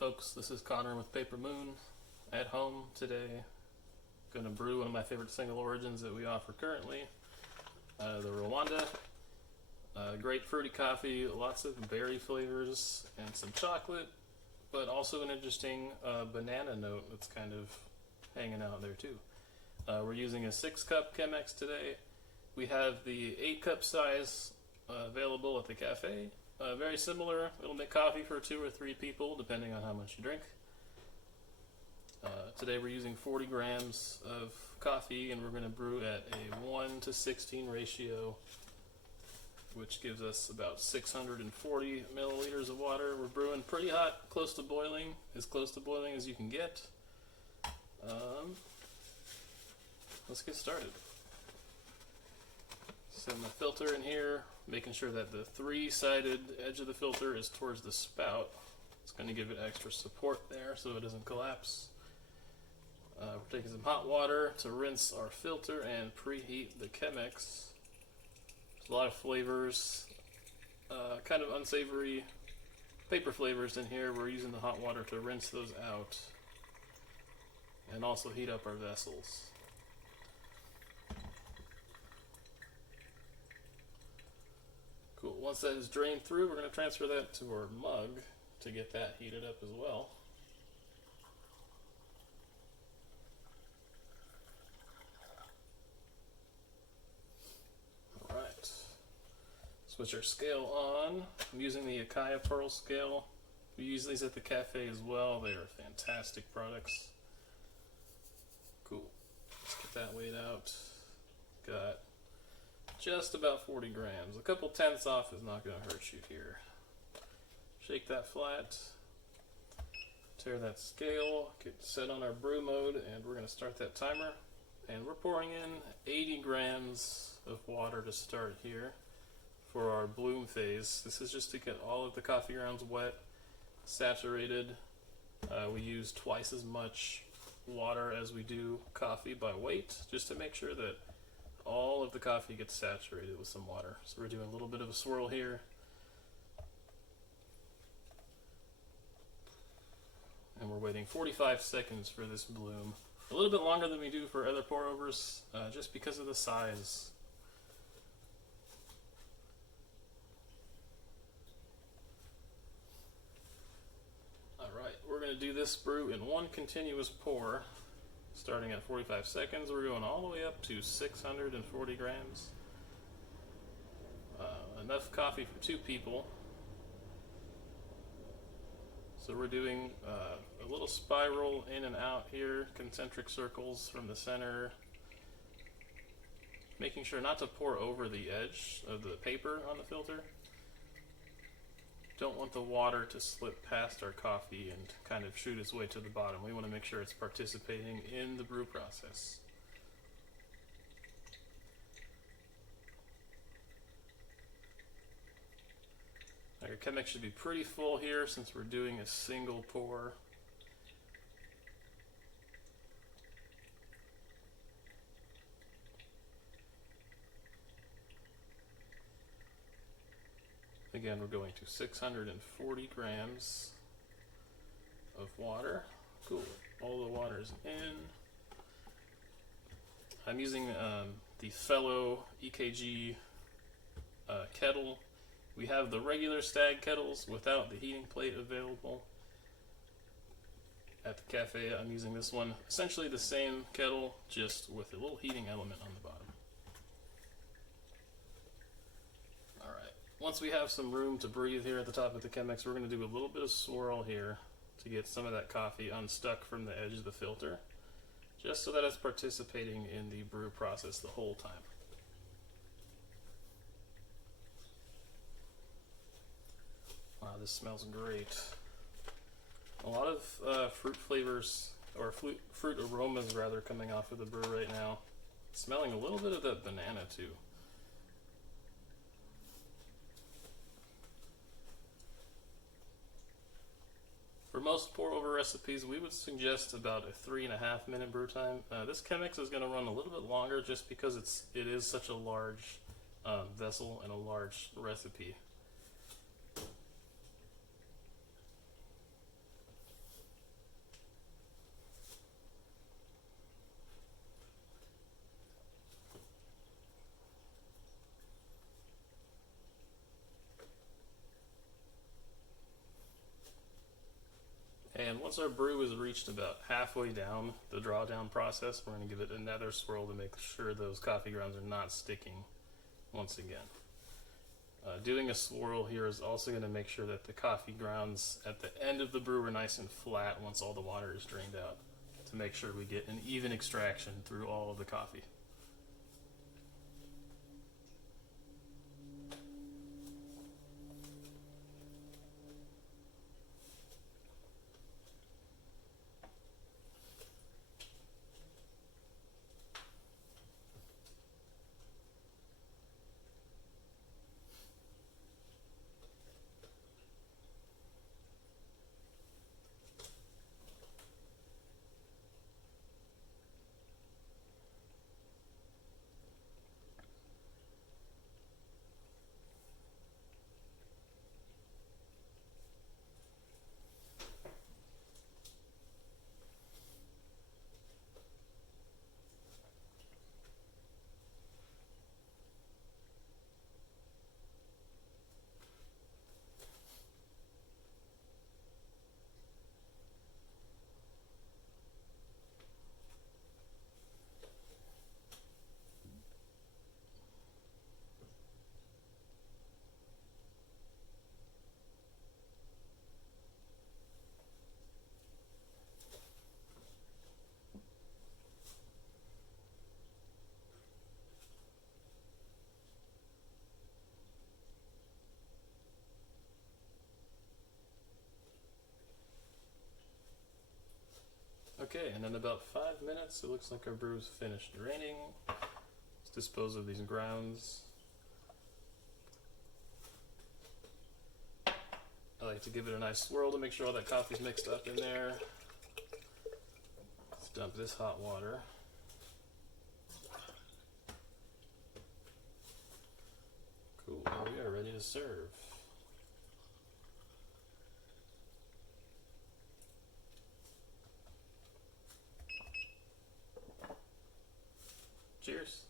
folks, this is Connor with Paper Moon at home today. Going to brew one of my favorite single origins that we offer currently, the Rwanda. Great fruity coffee, lots of berry flavors and some chocolate, but also an interesting banana note that's kind of hanging out there too. We're using a 6-cup Chemex today. We have the 8-cup size available at the cafe. Very similar. It'll make coffee for 2 or 3 people, depending on how much you drink. Today we're using 40 grams of coffee, and we're going to brew at a 1:16 ratio, which gives us about 640 milliliters of water. We're brewing pretty hot, close to boiling, as close to boiling as you can get. Let's get started. Set my filter in here, making sure that the 3-sided edge of the filter is towards the spout. It's going to give it extra support there so it doesn't collapse. We're taking some hot water to rinse our filter and preheat the Chemex. There's a lot of flavors, kind of unsavory paper flavors in here. We're using the hot water to rinse those out and also heat up our vessels. Cool. Once that is drained through, we're going to transfer that to our mug to get that heated up as well. Alright. Switch our scale on. I'm using the Acaia Pearl scale. We use these at the cafe as well. They are fantastic products. Cool. Let's get that weighed out. Got just about 40 grams. A couple tenths off is not going to hurt you here. Shake that flat. Tear that scale. Get set on our brew mode, and we're going to start that timer. And we're pouring in 80 grams of water to start here for our bloom phase. This is just to get all of the coffee grounds wet, saturated. We use twice as much water as we do coffee by weight, just to make sure that all of the coffee gets saturated with some water. So we're doing a little bit of a swirl here. And we're waiting 45 seconds for this bloom. A little bit longer than we do for other pour overs, just because of the size. Alright, we're going to do this brew in one continuous pour. Starting at 45 seconds, we're going all the way up to 640 grams. Enough coffee for 2 people. So we're doing a little spiral in and out here, concentric circles from the center. Making sure not to pour over the edge of the paper on the filter. Don't want the water to slip past our coffee and kind of shoot its way to the bottom. We want to make sure it's participating in the brew process. Now your Chemex should be pretty full here since we're doing a single pour. Again, we're going to 640 grams of water. Cool. All the water is in. I'm using the Fellow EKG kettle. We have the regular Stag kettles without the heating plate available. At the cafe, I'm using this one. Essentially the same kettle, just with a little heating element on the bottom. Once we have some room to breathe here at the top of the Chemex, we're going to do a little bit of swirl here to get some of that coffee unstuck from the edge of the filter, just so that it's participating in the brew process the whole time. Wow, this smells great. A lot of fruit flavors, or fruit aromas rather, coming off of the brew right now. Smelling a little bit of that banana too. For most pour-over recipes, we would suggest about a 3.5 minute brew time. This Chemex is going to run a little bit longer just because it is such a large vessel and a large recipe. And once our brew is reached about halfway down the drawdown process, we're going to give it another swirl to make sure those coffee grounds are not sticking once again. Doing a swirl here is also going to make sure that the coffee grounds at the end of the brew are nice and flat once all the water is drained out, to make sure we get an even extraction through all of the coffee. Okay, and in about 5 minutes, it looks like our brew's finished draining. Let's dispose of these grounds. I like to give it a nice swirl to make sure all that coffee's mixed up in there. Let's dump this hot water. Cool, now we are ready to serve. Cheers.